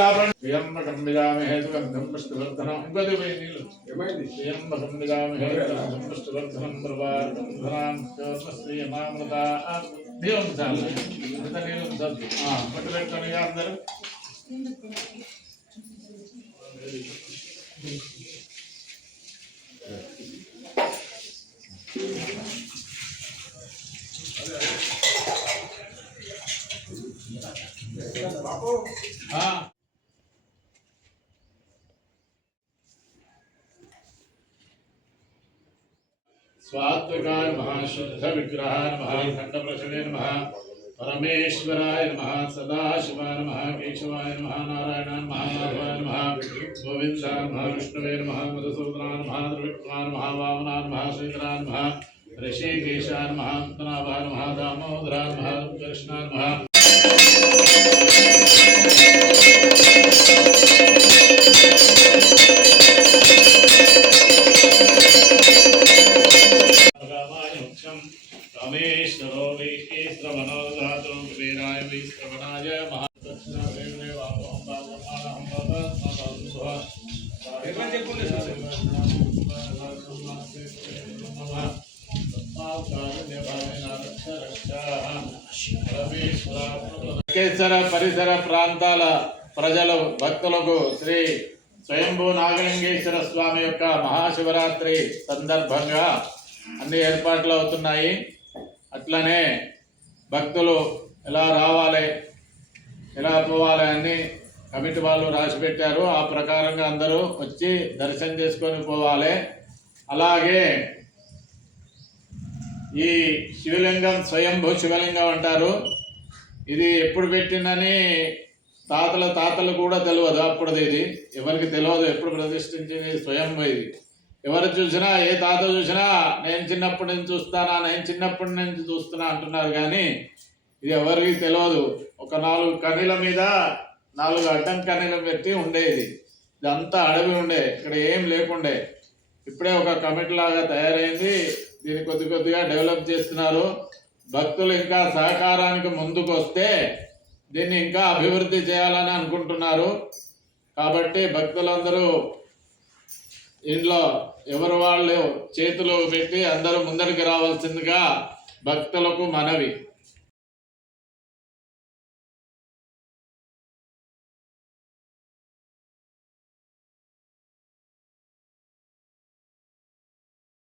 त्र्यंबकं विदामहे सुगन्धं पुष्टिवर्धनम् इंकोది నీళ్ళు ఏమైంది त्र्यंबकं विदामहे सुगन्धं पुष्टिवर्धनम् प्रवारबन्धनां శ్రీ మామృత నీళ్ళు చాలు అంత నీళ్ళు చాలు పట్టు పెట్టుకొని అందరూ स्वात्विकाय नमः शुद्ध विग्रहाय नमः खंड प्रसन्ने नमः परमेश्वराय नमः सदाशिवाय नमः केशवाय नमः नारायणाय नमः माधवाय नमः गोविन्दाय नमः विष्णवे नमः मधुसूदनाय नमः त्रिविक्रमाय नमः वामनाय नमः श्रीधराय नमः ऋषिकेशाय नमः पद्मनाभाय नमः दामोदराय नमः कृष्णाय नमः रामेश्वरो श्रवणो धातु कुबेराय श्रवणाय महादक्षिणादेवने वापं बाबमानं కేసర పరిసర ప్రాంతాల ప్రజలు భక్తులకు శ్రీ స్వయంభూ నాగలింగేశ్వర స్వామి యొక్క మహాశివరాత్రి సందర్భంగా అన్ని ఏర్పాట్లు అవుతున్నాయి. అట్లనే భక్తులు ఎలా రావాలి ఎలా పోవాలి అన్ని కమిటీ వాళ్ళు రాసి పెట్టారు. ఆ ప్రకారంగా అందరూ వచ్చి దర్శనం చేసుకొని పోవాలి. అలాగే ఈ శివలింగం స్వయంభూ శివలింగం అంటారు. ఇది ఎప్పుడు పెట్టిందని తాతలు కూడా తెలియదు. అప్పుడుది ఇది ఎవరికి తెలియదు. ఎప్పుడు ప్రతిష్ఠించింది స్వయంభూ. ఇది ఎవరు చూసినా ఏ తాత చూసినా నేను చిన్నప్పటి నుంచి చూస్తానా నేను చిన్నప్పటి నుంచి చూస్తున్నా అంటున్నారు. కానీ ఇది ఎవరికి తెలియదు. ఒక 4 కన్నీల మీద 4 అడ్డం కన్నీలు పెట్టి ఉండేది. ఇదంతా అడవి ఉండే, ఇక్కడ ఏం లేకుండే. ఇప్పుడే ఒక కమిటీ లాగా తయారైంది. దీన్ని కొద్దిగా డెవలప్ చేస్తున్నారు. భక్తులు ఇంకా సహకారానికి ముందుకు వస్తే దీన్ని ఇంకా అభివృద్ధి చేయాలని అనుకుంటున్నారు. కాబట్టి భక్తులందరూ ఇంట్లో ఎవరు వాళ్ళు చేతులు పెట్టి అందరూ ముందరికి రావాల్సిందిగా భక్తులకు మనవి.